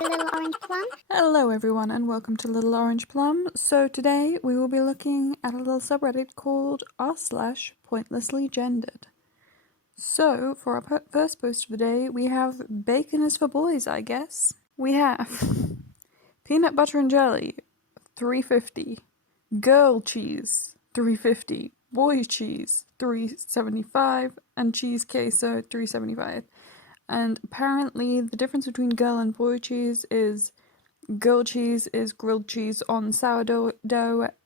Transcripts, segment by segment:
Little Orange Plum. Hello everyone and welcome to Little Orange Plum. So today we will be looking at a little subreddit called r/pointlessly gendered. So for our first post of the day we have bacon is for boys, I guess. We have peanut butter and jelly, $3.50. Girl cheese, $3.50. Boy cheese, $3.75. And cheese queso, $3.75. And apparently the difference between girl and boy cheese is girl cheese is grilled cheese on sourdough,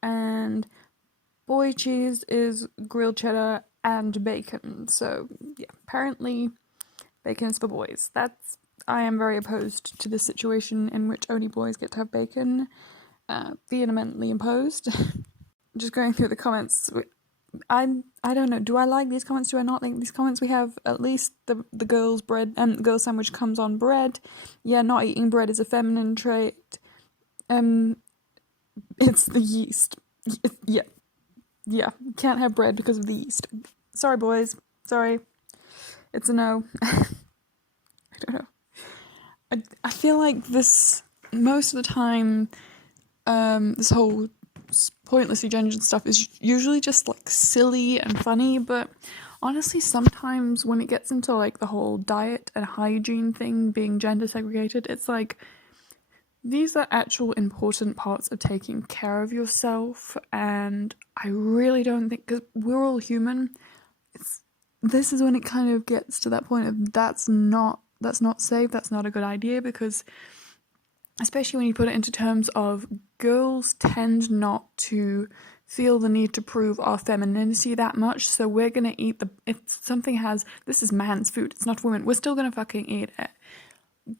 and boy cheese is grilled cheddar and bacon. So yeah, apparently bacon is for boys. I am very opposed to this situation in which only boys get to have bacon. Vehemently opposed. Just going through the comments. I don't know. Do I like these comments? Do I not like these comments? We have at least the girl's bread and the girl sandwich comes on bread. Yeah, not eating bread is a feminine trait. It's the yeast. Yeah. Can't have bread because of the yeast. Sorry, boys. Sorry. It's a no. I don't know. I feel like this most of the time. This whole pointlessly gendered stuff is usually just like silly and funny, but honestly sometimes when it gets into like the whole diet and hygiene thing being gender segregated, it's like these are actual important parts of taking care of yourself, and I really don't think, because we're all human, this is when it kind of gets to that point of that's not safe, that's not a good idea, because especially when you put it into terms of girls tend not to feel the need to prove our femininity that much, so we're gonna eat if something has, this is man's food, it's not women, we're still gonna fucking eat it.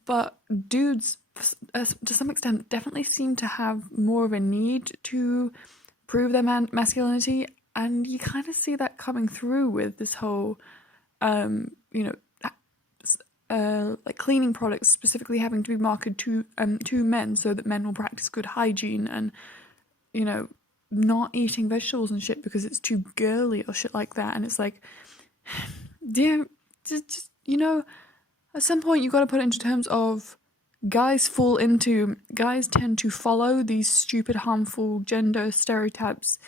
But dudes, to some extent, definitely seem to have more of a need to prove their masculinity, and you kind of see that coming through with this whole, like cleaning products specifically having to be marketed to men so that men will practice good hygiene and, not eating vegetables and shit because it's too girly or shit like that. And it's like, damn, just, at some point you got to put it into terms of guys tend to follow these stupid, harmful gender stereotypes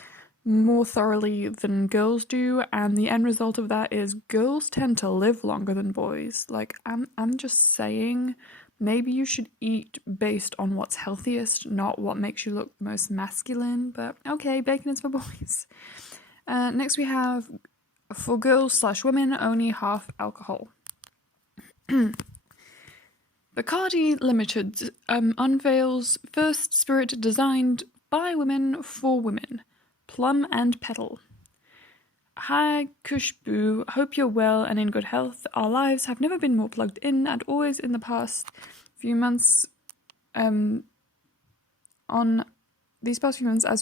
more thoroughly than girls do, and the end result of that is girls tend to live longer than boys. Like, I'm just saying, maybe you should eat based on what's healthiest, not what makes you look the most masculine, but okay, bacon is for boys. Next we have, for girls/women, only half alcohol. Bacardi Limited unveils first spirit designed by women for women. Plum and Petal. Hi Kushbu, hope you're well and in good health. Our lives have never been more plugged in, and always in the past few months, as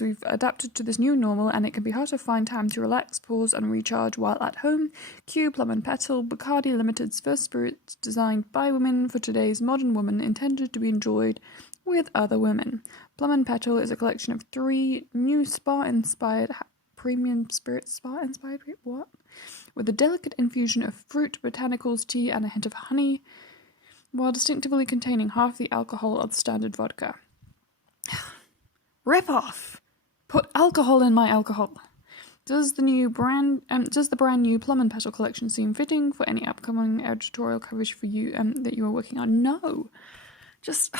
we've adapted to this new normal, and it can be hard to find time to relax, pause and recharge while at home. Cue Plum and Petal, Bacardi Limited's first spirit designed by women for today's modern woman, intended to be enjoyed with other women. Plum and Petal is a collection of 3 new spa-inspired premium spirits. Spa-inspired? What? With a delicate infusion of fruit, botanicals, tea, and a hint of honey, while distinctively containing half the alcohol of the standard vodka. Rip off! Put alcohol in my alcohol. Does the brand new Plum and Petal collection seem fitting for any upcoming editorial coverage for you that you are working on? No. Just...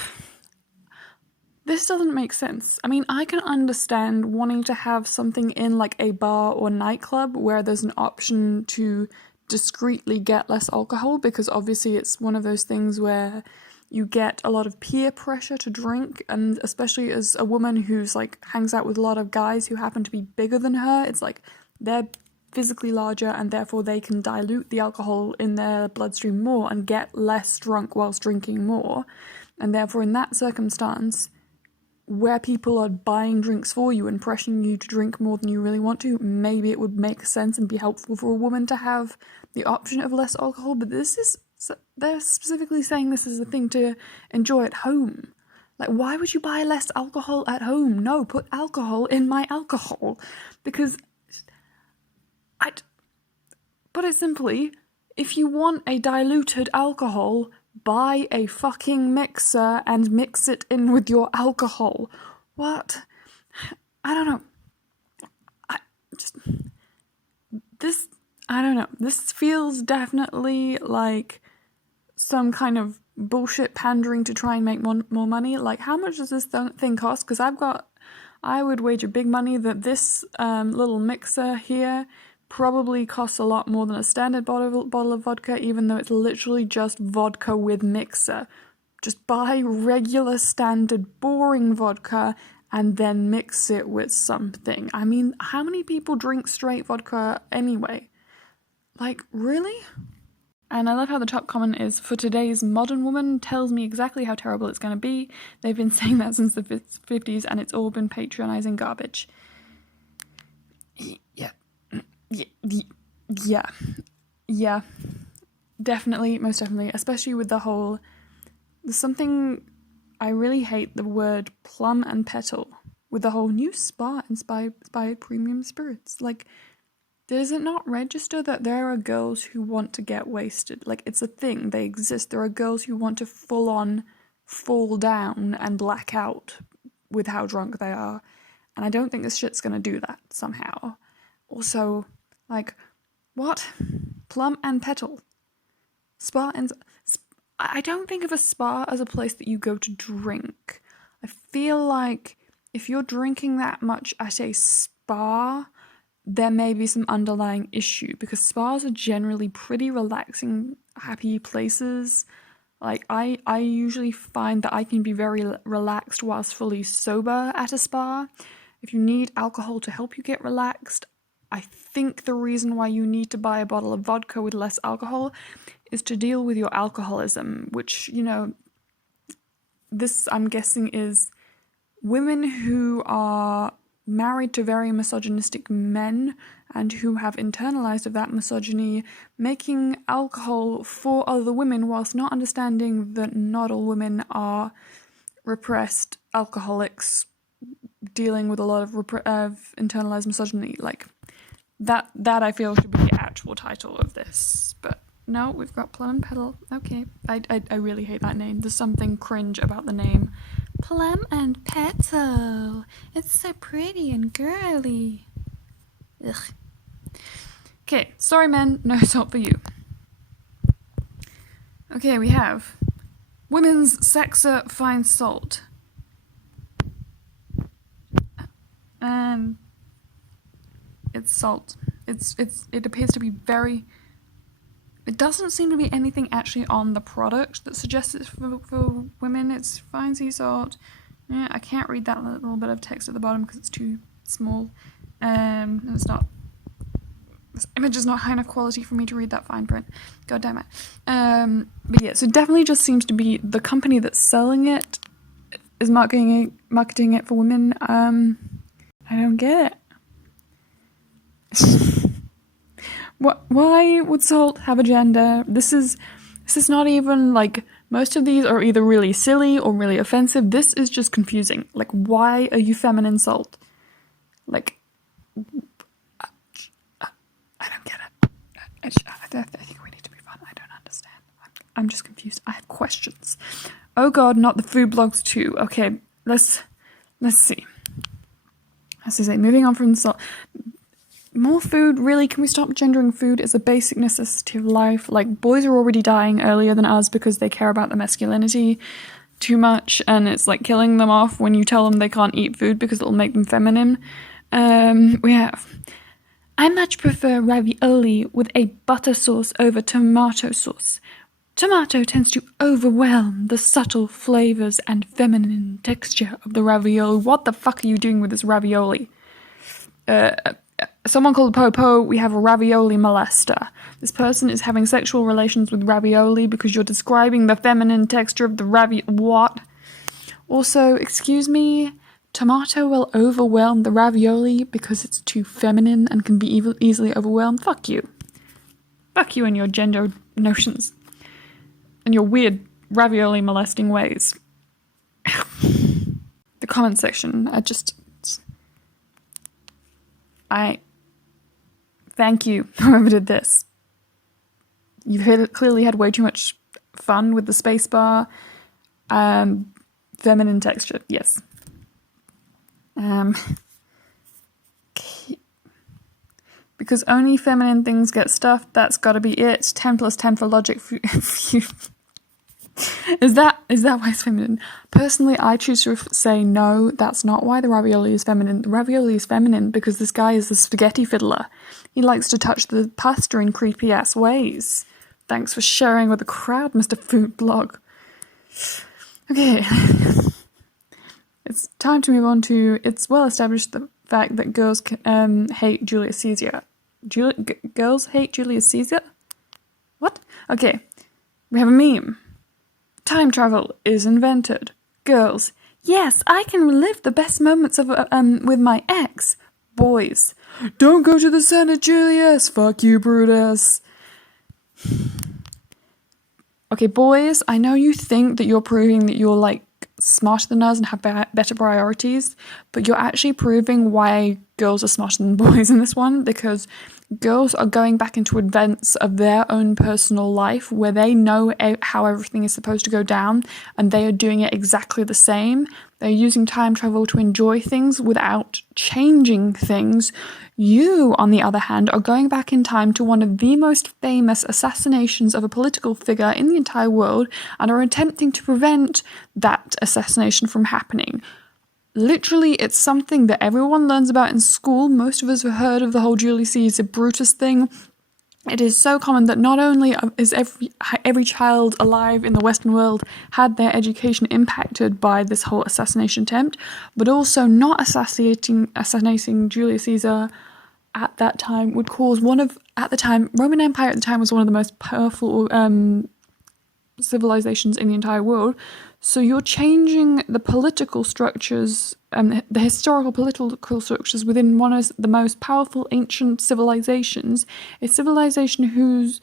This doesn't make sense. I mean, I can understand wanting to have something in like a bar or nightclub where there's an option to discreetly get less alcohol, because obviously it's one of those things where you get a lot of peer pressure to drink, and especially as a woman who's like hangs out with a lot of guys who happen to be bigger than her, it's like they're physically larger and therefore they can dilute the alcohol in their bloodstream more and get less drunk whilst drinking more. And therefore in that circumstance, where people are buying drinks for you and pressuring you to drink more than you really want to, maybe it would make sense and be helpful for a woman to have the option of less alcohol, but they're specifically saying this is a thing to enjoy at home. Like, why would you buy less alcohol at home? No, put alcohol in my alcohol. Because, put it simply, if you want a diluted alcohol, buy a fucking mixer and mix it in with your alcohol. What? I don't know. I don't know. This feels definitely like some kind of bullshit pandering to try and make more money. Like, how much does this thing cost? Because I would wager big money that this little mixer here probably costs a lot more than a standard bottle of vodka, even though it's literally just vodka with mixer. Just buy regular, standard, boring vodka and then mix it with something. I mean, how many people drink straight vodka anyway? Like, really? And I love how the top comment is, for today's modern woman tells me exactly how terrible it's going to be. They've been saying that since the 50s and it's all been patronizing garbage. Yeah. Definitely, most definitely. Especially with the whole... There's something... I really hate the word plum and petal. With the whole new spa inspired premium spirits. Like... Does it not register that there are girls who want to get wasted? Like, it's a thing, they exist. There are girls who want to full on fall down and black out with how drunk they are. And I don't think this shit's gonna do that somehow. Also, like, what? Plum and petal. Spa and... I don't think of a spa as a place that you go to drink. I feel like if you're drinking that much at a spa... there may be some underlying issue, because spas are generally pretty relaxing, happy places. Like, I usually find that I can be very relaxed whilst fully sober at a spa. If you need alcohol to help you get relaxed, I think the reason why you need to buy a bottle of vodka with less alcohol is to deal with your alcoholism, which, you know, this, I'm guessing, is women who are married to very misogynistic men and who have internalized of that misogyny, making alcohol for other women whilst not understanding that not all women are repressed alcoholics dealing with a lot of internalized misogyny. Like, that I feel should be the actual title of this. But no, we've got Plum and Petal. Okay. I really hate that name. There's something cringe about the name. Plum and Petal. It's so pretty and girly. Ugh. Okay, sorry men, no salt for you. Okay, we have Women's Sexer Finds Salt. And it's salt. It appears to be very... It doesn't seem to be anything actually on the product that suggests it's for women. It's fine sea salt. Yeah, I can't read that little bit of text at the bottom because it's too small. And it's not... This image is not high enough quality for me to read that fine print. God damn it. But yeah, so it definitely just seems to be the company that's selling it is marketing it for women. I don't get it. Why would salt have a gender? This is not even, like, most of these are either really silly or really offensive. This is just confusing. Like, why are you feminine salt? Like, I don't get it. I think we need to be fun. I don't understand. I'm just confused. I have questions. Oh god, not the food blogs too. Okay, let's see. As I say, moving on from the salt. More food, really? Can we stop gendering food as a basic necessity of life? Like, boys are already dying earlier than us because they care about their masculinity too much, and it's like killing them off when you tell them they can't eat food because it'll make them feminine. We have... I much prefer ravioli with a butter sauce over tomato sauce. Tomato tends to overwhelm the subtle flavors and feminine texture of the ravioli. What the fuck are you doing with this ravioli? Someone called Popo, we have a ravioli molester. This person is having sexual relations with ravioli because you're describing the feminine texture of the what? Also, excuse me, tomato will overwhelm the ravioli because it's too feminine and can be easily overwhelmed. Fuck you. Fuck you and your gender notions. And your weird ravioli molesting ways. The comment section, I thank you, whoever did this. You've clearly had way too much fun with the spacebar. Feminine texture, yes. Because only feminine things get stuffed, that's gotta be it. 10 plus 10 for logic. Is that why it's feminine? Personally, I choose to say no, that's not why the ravioli is feminine. The ravioli is feminine because this guy is a spaghetti fiddler. He likes to touch the pasta in creepy-ass ways. Thanks for sharing with the crowd, Mr. Food Blog. Okay. It's time to move on to, it's well established the fact that girls hate Julius Caesar. Girls hate Julius Caesar? What? Okay. We have a meme. Time travel is invented. Girls, yes, I can relive the best moments of with my ex. Boys, don't go to the Senate, Julius. Fuck you, Brutus. Okay, boys, I know you think that you're proving that you're like smarter than us and have better priorities, but you're actually proving why girls are smarter than boys in this one, because girls are going back into events of their own personal life where they know how everything is supposed to go down, and they are doing it exactly the same. They're using time travel to enjoy things without changing things. You, on the other hand, are going back in time to one of the most famous assassinations of a political figure in the entire world and are attempting to prevent that assassination from happening. Literally, it's something that everyone learns about in school. Most of us have heard of the whole Julius Caesar Brutus thing. It is so common that not only is every child alive in the Western world had their education impacted by this whole assassination attempt, but also not assassinating Julius Caesar at that time would cause Roman Empire at the time was one of the most powerful civilizations in the entire world. So you're changing the political structures, the historical political structures within one of the most powerful ancient civilizations, a civilization whose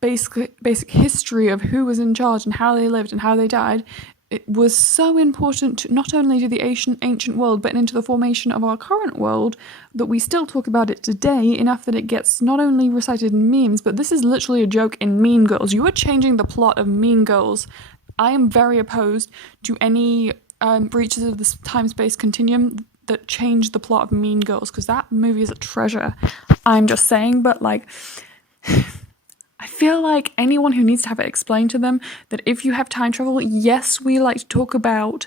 basic history of who was in charge and how they lived and how they died. It was so important not only to the ancient world, but into the formation of our current world, that we still talk about it today enough that it gets not only recited in memes, but this is literally a joke in Mean Girls. You are changing the plot of Mean Girls. I am very opposed to any breaches of the time-space continuum that change the plot of Mean Girls, because that movie is a treasure. I'm just saying, but like... I feel like anyone who needs to have it explained to them that if you have time travel, yes, we like to talk about,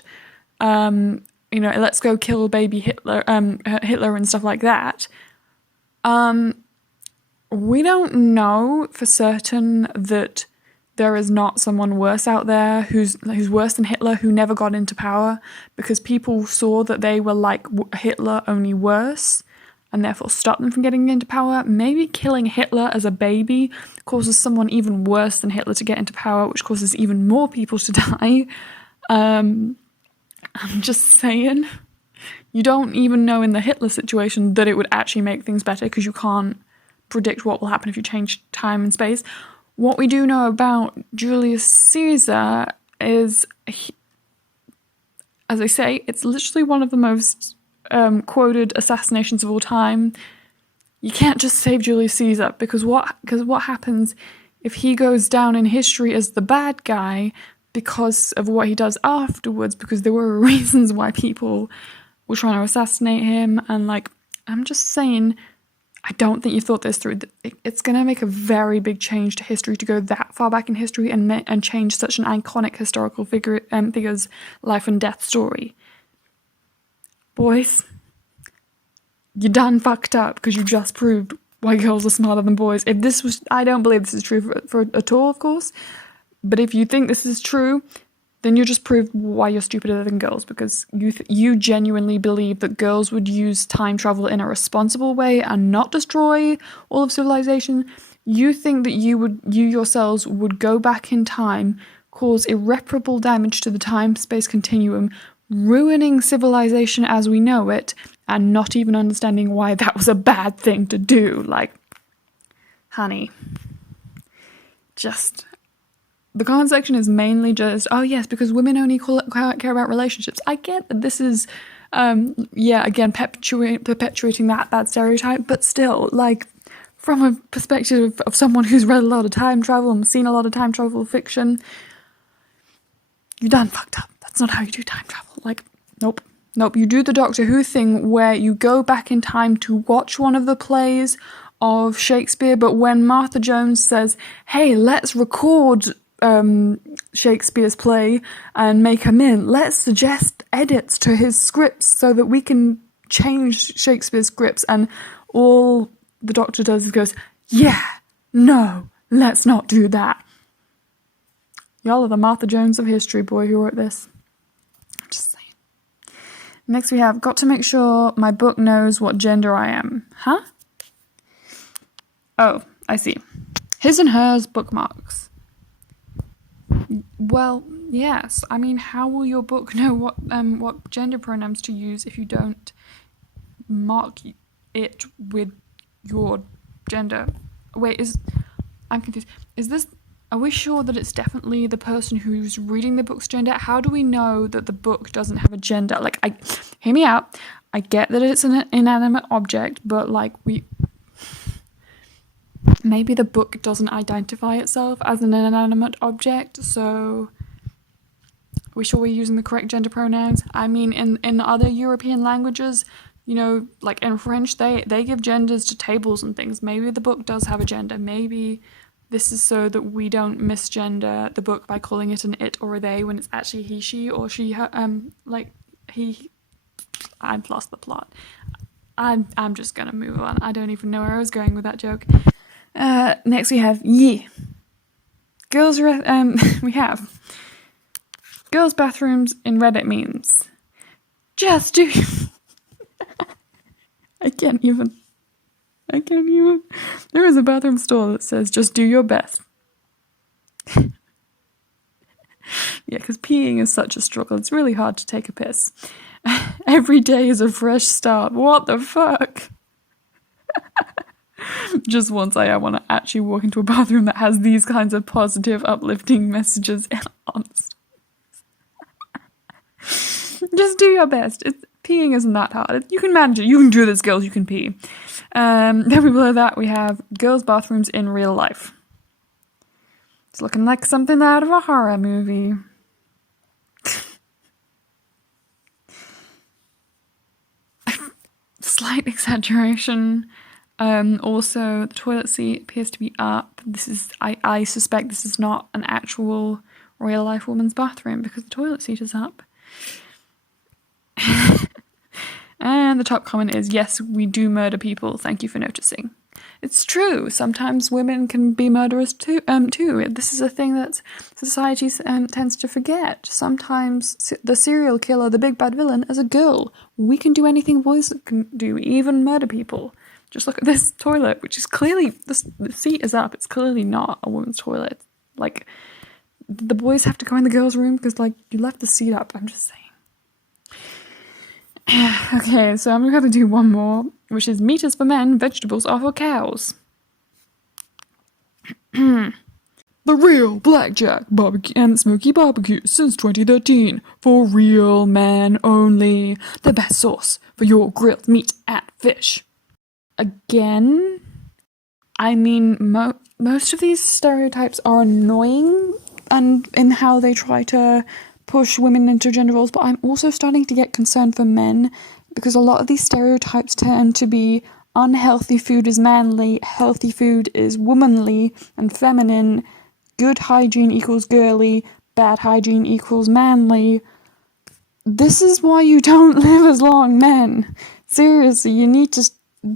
let's go kill baby Hitler and stuff like that. We don't know for certain that there is not someone worse out there who's worse than Hitler, who never got into power because people saw that they were like Hitler, only worse, and therefore stop them from getting into power. Maybe killing Hitler as a baby causes someone even worse than Hitler to get into power, which causes even more people to die. I'm just saying. You don't even know in the Hitler situation that it would actually make things better, because you can't predict what will happen if you change time and space. What we do know about Julius Caesar is, as I say, it's literally one of the most quoted assassinations of all time. You can't just save Julius Caesar, because what happens if he goes down in history as the bad guy because of what he does afterwards, because there were reasons why people were trying to assassinate him. And like, I'm just saying, I don't think you've thought this through. It's going to make a very big change to history to go that far back in history and change such an iconic historical figure's life and death story. Boys, you done fucked up, because you just proved why girls are smarter than boys. If this was, I don't believe this is true for at all, of course, but if you think this is true, then you just proved why you're stupider than girls, because you genuinely believe that girls would use time travel in a responsible way and not destroy all of civilization. You think that you yourselves would go back in time, cause irreparable damage to the time-space continuum, ruining civilization as we know it, and not even understanding why that was a bad thing to do. Like, honey, just... The comment section is mainly just, oh yes, because women only care about relationships. I get that this is, again, perpetuating that stereotype, but still, like, from a perspective of someone who's read a lot of time travel and seen a lot of time travel fiction, you done fucked up. That's not how you do time travel. Like, nope. You do the Doctor Who thing where you go back in time to watch one of the plays of Shakespeare, but when Martha Jones says, hey, let's record Shakespeare's play and make him in, let's suggest edits to his scripts so that we can change Shakespeare's scripts, and all the Doctor does is goes, yeah, no, let's not do that. Y'all are the Martha Jones of history, boy, who wrote this. I'm just saying. Next we have, got to make sure my book knows what gender I am. Huh? Oh, I see. His and hers bookmarks. Well, yes. I mean, how will your book know what gender pronouns to use if you don't mark it with your gender? Wait, I'm confused. Are we sure that it's definitely the person who's reading the book's gender? How do we know that the book doesn't have a gender? Like, hear me out. I get that it's an inanimate object, but like maybe the book doesn't identify itself as an inanimate object, so are we sure we're using the correct gender pronouns? I mean, in other European languages, you know, like in French, they give genders to tables and things. Maybe the book does have a gender. Maybe this is so that we don't misgender the book by calling it an it or a they when it's actually he, she, or she, her, he. I've lost the plot. I'm just gonna move on. I don't even know where I was going with that joke. Next we have ye. We have girls' bathrooms in Reddit memes. Just do. I can't even. There is a bathroom stall that says, just do your best. Yeah, because peeing is such a struggle. It's really hard to take a piss. Every day is a fresh start. What the fuck? Just once I want to actually walk into a bathroom that has these kinds of positive, uplifting messages. Honest. Just do your best. Peeing isn't that hard. You can manage it. You can do this, girls. You can pee. Then below that we have girls' bathrooms in real life. It's looking like something out of a horror movie. Slight exaggeration. Also, the toilet seat appears to be up. I suspect this is not an actual real life woman's bathroom because the toilet seat is up. And the top comment is, yes, we do murder people. Thank you for noticing. It's true. Sometimes women can be murderers too. This is a thing that society tends to forget. Sometimes the serial killer, the big bad villain, is a girl. We can do anything boys can do, even murder people. Just look at this toilet, which is clearly, the seat is up. It's clearly not a woman's toilet. Like, the boys have to go in the girls' room because, like, you left the seat up. I'm just saying. Okay, so I'm going to do one more, which is meat is for men, vegetables are for cows. The real blackjack barbecue and smoky barbecue since 2013. For real men only. The best sauce for your grilled meat and fish. Again, I mean, most of these stereotypes are annoying and in how they try to push women into gender roles, but I'm also starting to get concerned for men because a lot of these stereotypes tend to be unhealthy food is manly, healthy food is womanly and feminine, good hygiene equals girly, bad hygiene equals manly. This is why you don't live as long, men. Seriously, you need to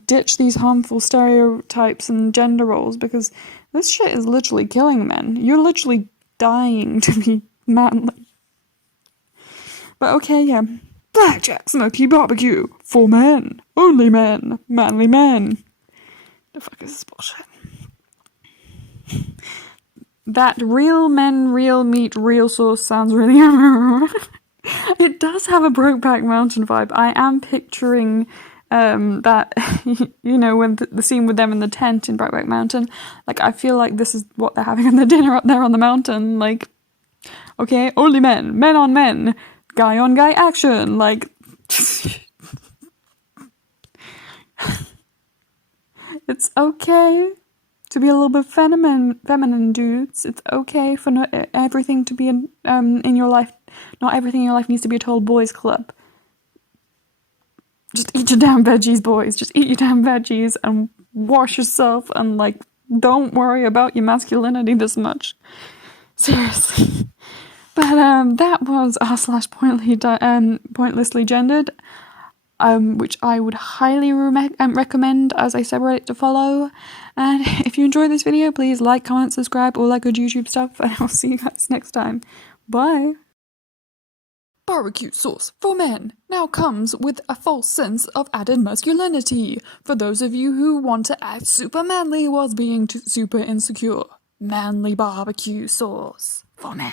ditch these harmful stereotypes and gender roles because this shit is literally killing men. You're literally dying to be manly. But okay, yeah. Blackjack smoky barbecue. For men. Only men. Manly men. The fuck is this bullshit? That real men, real meat, real sauce sounds really... It does have a Brokeback Mountain vibe. I am picturing that, you know, when the scene with them in the tent in Brokeback Mountain. Like, I feel like this is what they're having in the dinner up there on the mountain. Like, okay, only men. Men on men. Guy on guy action, like It's okay to be a little bit feminine, dudes. It's okay for not everything to be in your life. Not everything in your life needs to be a total boys' club. Just eat your damn veggies, boys. Just eat your damn veggies and wash yourself and, like, don't worry about your masculinity this much. Seriously. But that was r/pointlessly gendered, which I would highly recommend as a subreddit to follow. And if you enjoyed this video, please like, comment, subscribe, all that good YouTube stuff, and I'll see you guys next time. Bye! Barbecue sauce for men now comes with a false sense of added masculinity for those of you who want to act super manly whilst being super insecure. Manly barbecue sauce for men.